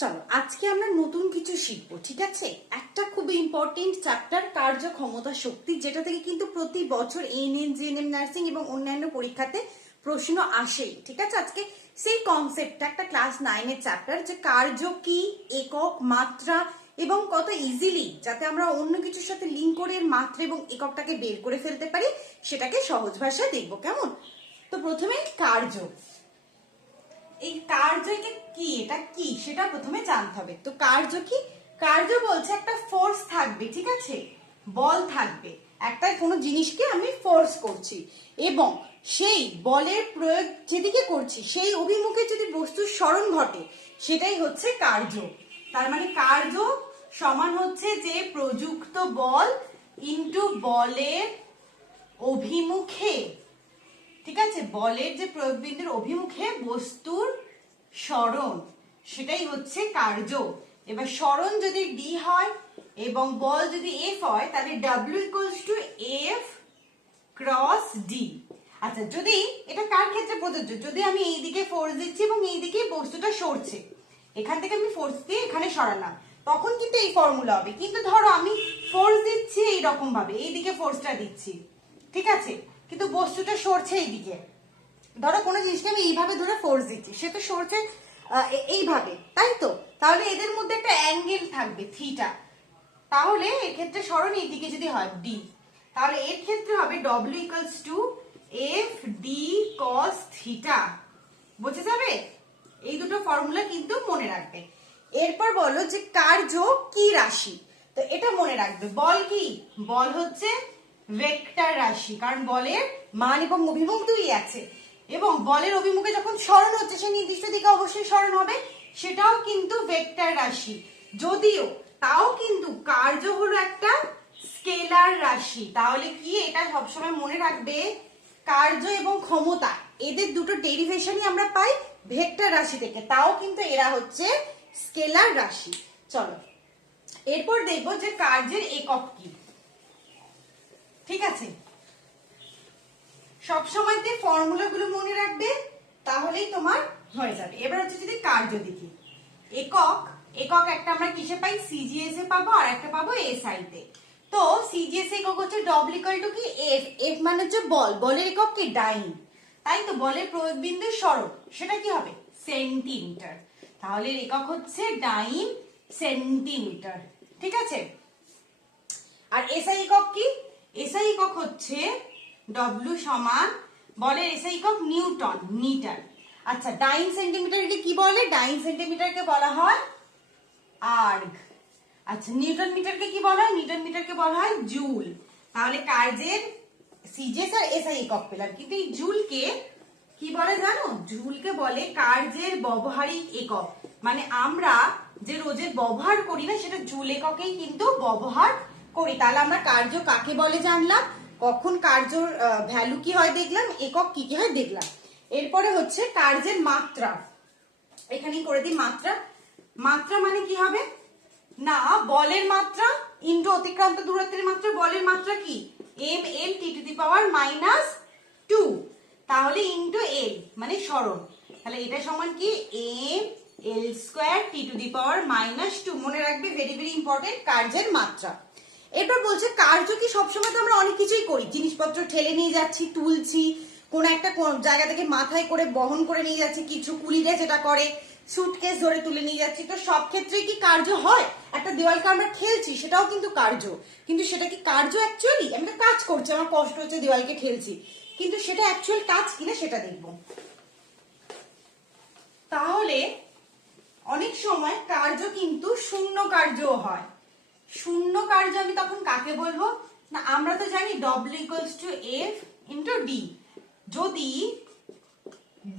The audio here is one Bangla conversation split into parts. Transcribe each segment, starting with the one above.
চলো আজকে আমরা নতুন কিছু শিখবো, ঠিক আছে? একটা খুব ইম্পর্টেন্ট চ্যাপ্টার কার্য ক্ষমতা শক্তি, যেটা থেকে কিন্তু প্রতি বছর এএনএম জিএনএম নার্সিং এবং অন্যান্য পরীক্ষাতে প্রশ্ন আসেই, ঠিক আছে? আজকে সেই কনসেপ্টটা একটা ক্লাস 9-এর চ্যাপ্টার, যে কার্য কি, একক, মাত্রা এবং কত ইজিলি যাতে আমরা অন্য কিছুর সাথে লিঙ্ক করে এর মাত্রা এবং এককটাকে বের করে ফেলতে পারি, সেটাকে সহজ ভাষায় দেখবো, কেমন? তো প্রথমে কার্য, এই কার্যকে কি, এটা কি সেটা প্রথমে জানতে হবে। তো কার্য কি? কার্য বলছে একটা ফোর্স থাকবে, ঠিক আছে, বল থাকবে, একটা কোনো জিনিসকে আমি ফোর্স করছি এবং সেই বলের প্রয়োগ যেদিকে করছি সেই অভিমুখে যদি বস্তুর সরণ ঘটে, সেটাই হচ্ছে কার্য। তার মানে কার্য সমান হচ্ছে যে প্রযুক্ত বল ইনটু বলের অভিমুখে, ঠিক আছে, বলের যে প্রয়োগ বিন্দুর অভিমুখে বস্তুর সরণ, সেটাই হচ্ছে কার্য। এবার সরণ যদি ডি হয় এবং বল যদি এফ হয়, তাহলে W equals to F cross D. আচ্ছা, যদি এটা কার ক্ষেত্রে প্রযোজ্য? যদি আমি এইদিকে ফোর্স দিচ্ছি এবং এইদিকে বস্তুটা সরছে, এখান থেকে আমি ফোর্স দিয়ে এখানে সরালাম, তখন কিন্তু এই ফর্মুলা হবে। কিন্তু ধরো আমি ফোর্স দিচ্ছি এইরকম ভাবে, এইদিকে ফোর্সটা দিচ্ছি, ঠিক আছে, কিন্তু বস্তুটা সরছে এইদিকে। ধরো কোনো জিনিসকে আমি এইভাবে ধরে ফোর্স দিচ্ছি, সে তো সরছে এইভাবে, তাই তো? তাহলে এদের মধ্যে একটা অ্যাঙ্গেল থাকবে থিটা, তাহলে এক্ষেত্রে সরণ এইদিকে যদি হয় ডি, তাহলে এর ক্ষেত্রে হবে W equals to F D cos theta. বুঝে যাবে? এই দুটো ফর্মুলা কিন্তু মনে রাখবে। এরপর বলো যে কার্য কি রাশি, তো এটা মনে রাখবে। বল কি? বল হচ্ছে ভেক্টর রাশি, কারণ বলের মান এবং অভিমুখ দুই আছে এবং বলের অভিমুখে যখন সরণ হচ্ছে সে নির্দিষ্ট দিকে অবশ্যই সরণ হবে, সেটাও কিন্তু ভেক্টর রাশি। যদিও তাও কিন্তু কার্য হলো একটা স্কেলার রাশি। তাহলে কি, এটা সবসময় মনে রাখবে, কার্য এবং ক্ষমতা এদের দুটো ডেরিভেশনই আমরা পাই ভেক্টর রাশি থেকে, তাও কিন্তু এরা হচ্ছে স্কেলার রাশি। চলো এরপর দেখবো যে কার্যের একক কি, ঠিক আছে? সবসময় যে ফর্মুলা গুলো মনে রাখবে, তাহলেই তোমার হয়ে যাবে। এবার হচ্ছে যদি কার্য দেখি, একক, একক একটা আমরা কিসে পাই? সিজিএস এ পাবো, আর একটা পাবো এসআই তে। তো সিজিএস একক হচ্ছে ডব্লিউ ইকুয়াল টু কি এফ, এফ মানে হচ্ছে বল, বলের একক কি ডাইন, তাই তো? বলের প্রয়োগ বিন্দুর সরণ, সেটা কি হবে? সেন্টিমিটার। তাহলে একক হচ্ছে ডাইন সেন্টিমিটার, ঠিক আছে? আর এসআই একক কি? এসআই একক হচ্ছে ডব্লিউ সমান বলের এসআই একক নিউটন মিটার। আচ্ছা, ডাইন সেন্টিমিটারকে কি বলে? ডাইন সেন্টিমিটারকে বলা হয় আর্গ। আচ্ছা, নিউটন মিটারকে কি বলা হয়? নিউটন মিটারকে বলা হয় জুল। তাহলে কার্যের সিজিএস আর এসআই একক পেলাম, কিন্তু এই জুলকে কি বলে জানো? জুলকে বলে কার্যের ব্যবহারিক একক। মানে আমরা যে রোজের ব্যবহার করি না, সেটা জুল এককেই কিন্তু ব্যবহার করি। তাহলে আমরা কার্য কাকে বলে জানলাম, কখন কার্যর ভ্যালু কি হয় দেখলাম, একক কি কি হয় দেখলাম। এরপরে হচ্ছে কার্যের মাত্রা, এখানেই করে দিই মাত্রা। মাত্রা মানে কি হবে না, বলের মাত্রা ইনটু অতিক্রান্ত দূরত্বের মাত্রা। বলের মাত্রা কি? M L T to the power minus 2, তাহলে ইনটু এল মানে সরণ, তাহলে এটা সমান কি M L square T to the power minus 2। মনে রাখবে, ভেরি ভেরি ইম্পর্টেন্ট, কার্যের মাত্রা। এরপর বলছে কার্য কি? সবসময় তো আমরা অনেক কিছুই করি, জিনিসপত্র ঠেলে নিয়ে যাচ্ছি, তুলছি, কোন একটা জায়গা থেকে মাথায় করে বহন করে নিয়ে যাচ্ছি, কিছু কুলিরা যেটা করে সুটকেস ধরে তুলে নিয়ে যাচ্ছি। তো সব ক্ষেত্রেই কি কার্য হয়? একটা দেওয়ালকে আমরা ঠেলছি, সেটাও কিন্তু কার্য, কিন্তু সেটা কি কার্য অ্যাকচুয়ালি? আমি তো কাজ করছি, আমার কষ্ট হচ্ছে, দেওয়ালকে ঠেলছি, কিন্তু সেটা অ্যাকচুয়াল কাজ কিনা সেটা দেখবো। তাহলে অনেক সময় কার্য কিন্তু শূন্য কার্যও হয়। শূন্য কার্য আমি তখন কাকে বলবো না, আমরা তো জানি W equals to F into D. যদি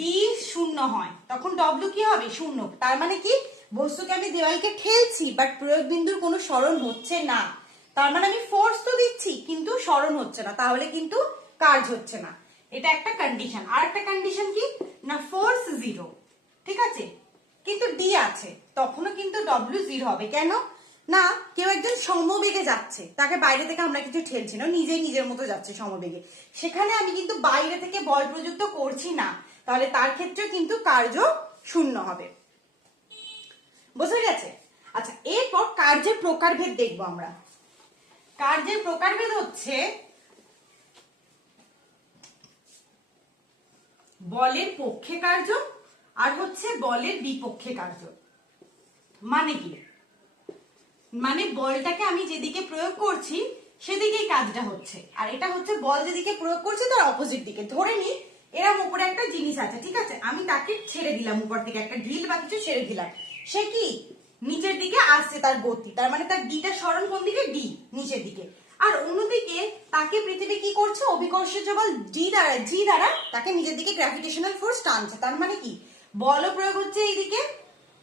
ডি শূন্য হয় তখন ডব্লিউ কি হবে? শূন্য। তার মানে কি, বস্তুকে আমি দেওয়ালকে ঠেলছি বাট প্রয়োগ বিন্দুর কোনো সরণ হচ্ছে না, তার মানে আমি ফোর্স তো দিচ্ছি কিন্তু সরণ হচ্ছে না, তাহলে কিন্তু কার্য হচ্ছে না। এটা একটা কন্ডিশন। আর একটা কন্ডিশন কি না, ফোর্স 0, ঠিক আছে, কিন্তু ডি আছে, তখনও কিন্তু ডব্লিউ 0 হবে। কেন না, কেউ একজন সমবেগে যাচ্ছে, তাকে বাইরে থেকে আমরা কিছু ঠেলছি না, নিজেই নিজের মতো যাচ্ছে সমবেগে, সেখানে আমি কিন্তু বাইরে থেকে বল প্রযুক্ত করছি না, তাহলে তার ক্ষেত্রে কিন্তু কার্য শূন্য হবে। বুঝতে কার্যের প্রকারভেদ দেখবো আমরা। কার্যের প্রকারভেদ হচ্ছে বলের পক্ষে কার্য আর হচ্ছে বলের বিপক্ষে কার্য। মানে কি? মানে বলটাকে আমি যেদিকে প্রয়োগ করছি সেদিকেই কাজটা হচ্ছে, আর এটা হচ্ছে বল যেদিকে প্রয়োগ করছে তার অপোজিট দিকে। ধরে নি এরকম উপরে একটা জিনিস আছে, ঠিক আছে, আমি তাকে ছেড়ে দিলাম উপর থেকে, একটা ঢিল বা কিছু ছেড়ে দিলাম, সে কি নিচের দিকে আসছে তার গতি, তার মানে তার ডিটা সরণ কোন দিকে, ডি নিচের দিকে। আর অন্যদিকে তাকে পৃথিবী কি করছে, অভিকর্ষজ বল জি দ্বারা তাকে নিজের দিকে গ্র্যাভিটেশনাল ফোর্স টানছে। তার মানে কি বলও প্রয়োগ হচ্ছে এইদিকে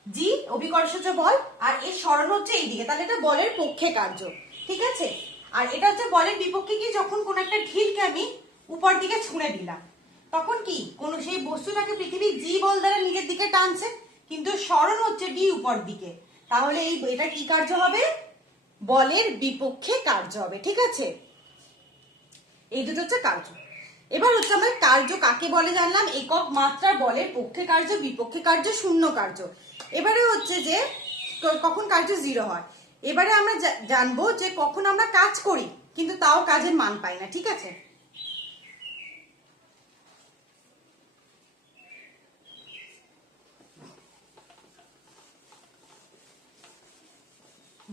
জি অভিকর্ষজ বল, আর এর সরণ হচ্ছে এইদিকে, তাহলে এটা বলের পক্ষে কার্য, ঠিক আছে। আর এটা হচ্ছে বলের বিপক্ষে কি, যখন কোন একটা ঢিলকে আমি উপর দিকে ছুঁড়ে দিলাম তখন কি কোন সেই বস্তুটাকে পৃথিবী জি বল দ্বারা নিজের দিকে টানছে, কিন্তু সরণ হচ্ছে ডি উপর দিকে, তাহলে এটা কি কার্য হবে, বলের বিপক্ষে কার্য হবে, ঠিক আছে। এই দুটো হচ্ছে কার্য। এবার হচ্ছে আমরা কার্য কাকে বলে জানলাম, একক মাত্রা, বলের পক্ষে কার্য, বিপক্ষে কার্য, শূন্য কার্য। এবারে হচ্ছে যে কখন কার্য জিরো হয়। এবারে আমরা জানবো যে কখন আমরা কাজ করি কিন্তু তাও কাজের মান পাই না, ঠিক আছে।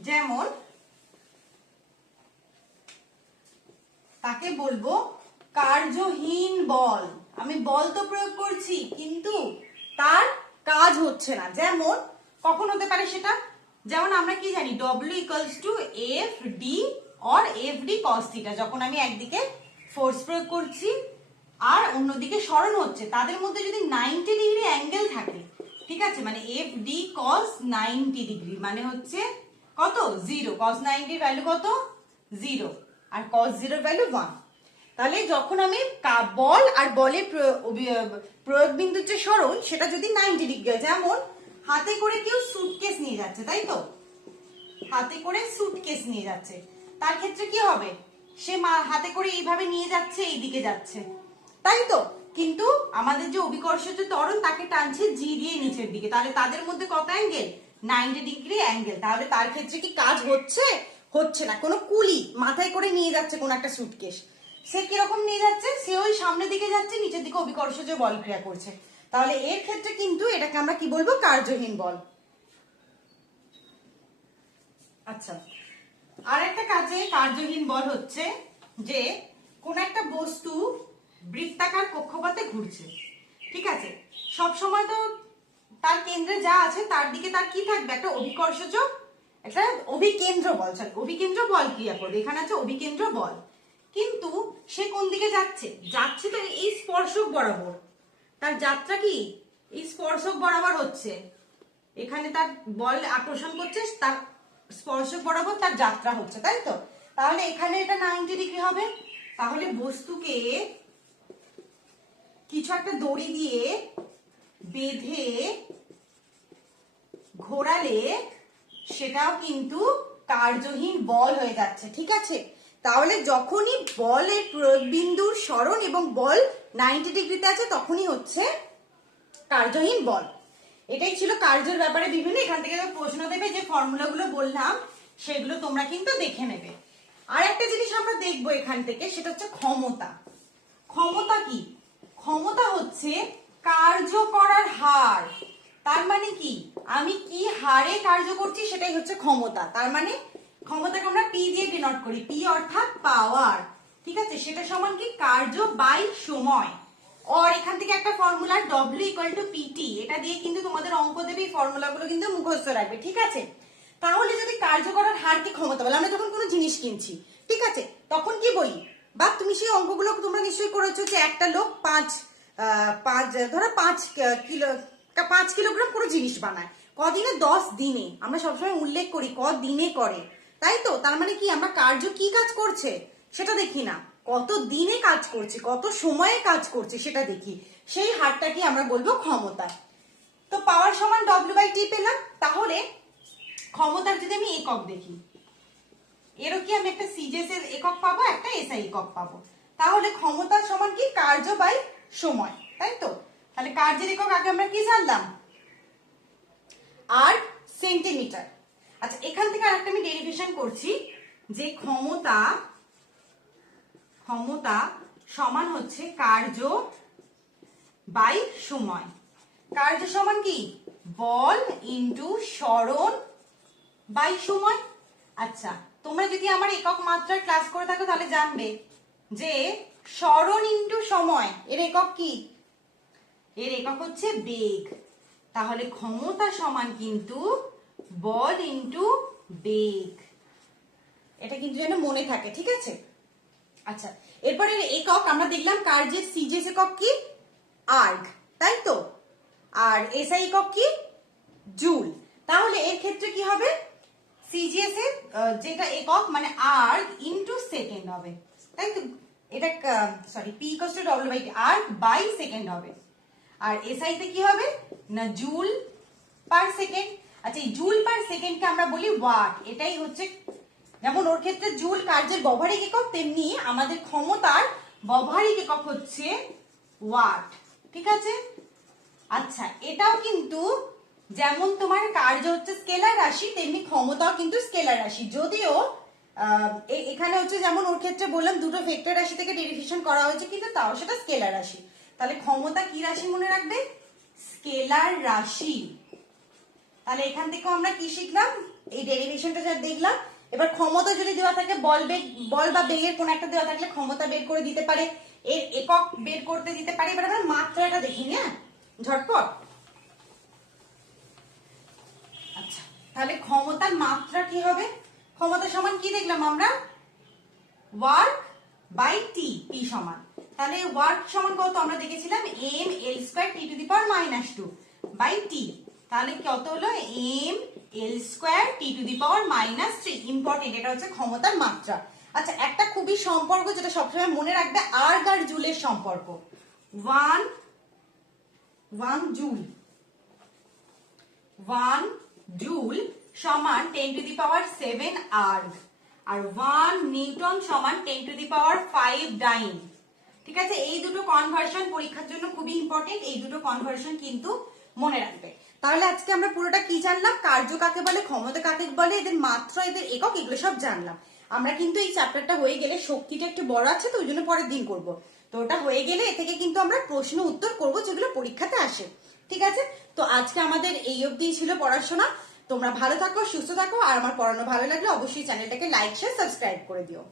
যেমন তাকে বলবো কার্যহীন বল, আমি বল তো প্রয়োগ করছি কিন্তু তার কাজ হচ্ছে না। যেমন কখন হতে পারে সেটা, যেমন আমরা কি জানি W equals to F D or F D cos theta, যখন আমি একদিকে ফোর্স প্রয়োগ করছি আর অন্যদিকে সরণ হচ্ছে, তাদের মধ্যে যদি 90 ডিগ্রি অ্যাঙ্গেল থাকে, ঠিক আছে, মানে এফ ডি কস 90 ডিগ্রি মানে হচ্ছে কত, জিরো, কস 90 এর ভ্যালু কত, জিরো, আর cos 0 এর ভ্যালু 1। তাহলে যখন আমি বল আর বলের প্রয়োগ বিন্দুর যে সরণ সেটা যদি 90 ডিগ্রি হয়, যেমন হাতে করে কেউ সুটকেস নিয়ে যাচ্ছে, তাই তো, হাতে করে সুটকেস নিয়ে যাচ্ছে, তার ক্ষেত্রে কি হবে, সে হাতে করে এইভাবে নিয়ে যাচ্ছে, এইদিকে যাচ্ছে, তাই তো, কিন্তু আমাদের যে অভিকর্ষজ ত্বরণ তাকে টানছে জি দিয়ে নিচের দিকে, তাহলে তাদের মধ্যে কত অ্যাঙ্গেল, 90 ডিগ্রি অ্যাঙ্গেল। তাহলে তার ক্ষেত্রে কি কাজ হচ্ছে, হচ্ছে না। কোনো কুলি মাথায় করে নিয়ে যাচ্ছে কোন একটা সুটকেস, সে কিরকম নিয়ে যাচ্ছে, সে ওই সামনের দিকে যাচ্ছে, নিচের দিকে অভিকর্ষজ বল ক্রিয়া করছে, তাহলে এর ক্ষেত্রে কিন্তু এটাকে আমরা কি বলবো, কার্যহীন বল। আচ্ছা, আর একটা কাজে কার্যহীন বল হচ্ছে যে কোন একটা বস্তু বৃত্তাকার কক্ষপথে ঘুরছে, ঠিক আছে, সব সময় তো তার কেন্দ্রে যা আছে তার দিকে তার কি থাকবে, একটা অভিকর্ষজ, একটা অভিকেন্দ্র বল, অভিকেন্দ্র বল ক্রিয়া করবে, এখানে আছে অভিকেন্দ্র বল, কিন্তু সে কোন দিকে যাচ্ছে, যাচ্ছে তো এই স্পর্শক বরাবর, তার যাত্রা কি এই স্পর্শক বরাবর হচ্ছে, এখানে তার বল আকর্ষণ করছে, তার স্পর্শক বরাবর তার যাত্রা হচ্ছে, তাই তো, তাহলে এখানে এটা 90 ডিগ্রি হবে। তাহলে বস্তুকে কিছু একটা দড়ি দিয়ে বেঁধে ঘোরালে সেটাও কিন্তু কার্যহীন বল হয়ে যাচ্ছে, ঠিক আছে। তাহলে যখনই বলের প্রয়োগ বিন্দুর সরণ এবং বল 90 ডিগ্রিতে আছে তখনই হচ্ছে কার্যহীন বল। এটাই ছিল কার্যের ব্যাপারে বিভিন্ন, এখান থেকে প্রশ্ন দেবে, যে ফর্মুলাগুলো বললাম সেগুলো তোমরা কিন্তু দেখে নেবে। আর একটা জিনিস আমরা দেখবো এখান থেকে, সেটা হচ্ছে ক্ষমতা। ক্ষমতা কি, ক্ষমতা হচ্ছে কার্য করার হার, তার মানে কি আমি কি হারে কার্য করছি সেটাই হচ্ছে ক্ষমতা। তার মানে ক্ষমতাকে আমরা পি দিয়ে ডিনোট করি, পি অর্থাৎ পাওয়ার, ঠিক আছে, সেটা সমান কি কার্য বাই সময়। আর এখান থেকে একটা formula W equal to P T, এটা দিয়ে কিন্তু তোমাদের অঙ্ক দেবে, এই ফর্মুলাগুলো কিন্তু মুখস্থ রাখবে, ঠিক আছে। তাহলে যদি কার্য করার হার কি ক্ষমতা বলে, আমরা যখন কোনো জিনিস কিনছি, ঠিক আছে, তখন কি বলি, বা তুমি সেই অঙ্কগুলো তোমরা নিশ্চয়ই করেছো, যে একটা লোক ধরো 5 কিলোগ্রাম কোনো জিনিস বানায়, কদিনে, 10 দিনে, আমরা সবসময় উল্লেখ করি কদিনে করে, তাই তো, তার মানে কি আমরা কার্য কি কাজ করছে সেটা দেখি না, কত দিনে কাজ করছে, কত সময়ে কাজ করছে সেটা দেখি, সেই হারটাকে আমরা বলবো ক্ষমতা। তো পাওয়ার সমান W/T পেলাম। তাহলে ক্ষমতার যদি আমি একক দেখি, এরও কি আমি একটা সিজেস এর একক পাবো, একটা এসআই একক পাবো, তাহলে ক্ষমতার সমান কি কার্য বাই সময়, তাই তো। তাহলে কার্যের একক আগে আমরা কি জানলাম, আর সেন্টিমিটার। আচ্ছা, এখান থেকে আরেকটা আমি ডেরিভেশন করছি যে ক্ষমতা সমান হচ্ছে কার্য বাই সময়। কার্য সমান কি? বল ইনটু সরণ বাই সময়। আচ্ছা, তোমরা যদি আমার একক মাত্রার ক্লাস করে থাকো তাহলে জানবে যে সরণ ইনটু সময় এর একক কি? এর একক হচ্ছে বেগ। তাহলে ক্ষমতা সমান কিন্তু বল ইনটু বেগ। এটা কিন্তু যেন মনে থাকে, ঠিক আছে? আচ্ছা, এরপরে একক আমরা দেখলাম কার্যের সিজিএস একক কি? আর্গ, তাই তো? আর এসআই একক কি? জুল। তাহলে এর ক্ষেত্রে কি হবে? সিজিএস এর যেটা একক মানে আর্গ ইনটু সেকেন্ড হবে, তাই তো? এটা sorry, P equals to W by T, erg by second হবে। আর এসআই তে কি হবে না? Joule per second. আচ্ছা, এই জুল পার সেকেন্ডকে আমরা বলি ওয়াট। এটাই হচ্ছে, যেমন ওর ক্ষেত্রে জুল কার্যের ব্যবহারিক একক, তেমনি আমাদের ক্ষমতার ব্যবহারিক একক হচ্ছে ওয়াট, ঠিক আছে? আচ্ছা, এটাও কিন্তু যেমন তোমার কার্য হচ্ছে স্কেলার রাশি, তেমনি ক্ষমতাও কিন্তু স্কেলার রাশি। যদিও এখানে হচ্ছে যেমন ওর ক্ষেত্রে বললাম দুটো ভেক্টর রাশি থেকে ডেরিভেশন করা হয়েছে, কিন্তু তাও সেটা স্কেলার রাশি। তাহলে ক্ষমতা কি রাশি মনে রাখবে? স্কেলার রাশি। তাহলে এখান থেকেও আমরা কি শিখলাম? এই ডেরিভেশনটা যা দেখলাম। এবার ক্ষমতা যদি দেওয়া থাকে, বল বা বেগের কোন একটা দেওয়া থাকলে ক্ষমতা বের করে দিতে পারে, এর একক বের করতে দিতে পারে। এবার আমরা মাত্রাটা দেখি না ঝটপট। আচ্ছা, তাহলে ক্ষমতার মাত্রা কি হবে? ক্ষমতা সমান কি দেখলাম আমরা? ওয়ার্ক বাই টি, পি সমান। তাহলে ওয়ার্ক সমান কত আমরা দেখেছিলাম? M L square T to the power minus 2 by T. তাহলে কত হলো? M L square T to the power minus 3। Important, এটা হচ্ছে ক্ষমতার মাত্রা। আচ্ছা, একটা খুবই সম্পর্ক যেটা সবসময় মনে রাখবে, আর্গ আর জুলের সম্পর্ক। 1 জুল, 1 জুল সমান 10 টু দি পাওয়ার 7 আর্গ, আর 1 নিউটন সমান 10 টু দি পাওয়ার 5 ডাইন। ঠিক আছে? এই দুটো কনভার্সন পরীক্ষার জন্য খুবই ইম্পর্টেন্ট। এই দুটো কনভার্সন কিন্তু মনে রাখবে। তাহলে আজকে আমরা পুরোটা কি জানলাম? কার্য কাকে বলে, ক্ষমতা কাকে বলে, এদের মাত্রা, এদের একক, এগুলো সব জানলাম। আমরা কিন্তু এই চ্যাপ্টারটা হয়ে গেলে, শক্তিটা একটু বড় আছে তো ওই জন্য পরের দিন করব। তো ওটা হয়ে গেলে এ থেকে কিন্তু আমরা প্রশ্ন উত্তর করব যেগুলো পরীক্ষাতে আসে, ঠিক আছে? তো আজকে আমাদের এই অবধি ছিল পড়াশোনা। তোমরা ভালো থাকো, সুস্থ থাকো, আর আমার পড়ানো ভালো লাগলে অবশ্যই চ্যানেলটাকে লাইক, শেয়ার, সাবস্ক্রাইব করে দিও।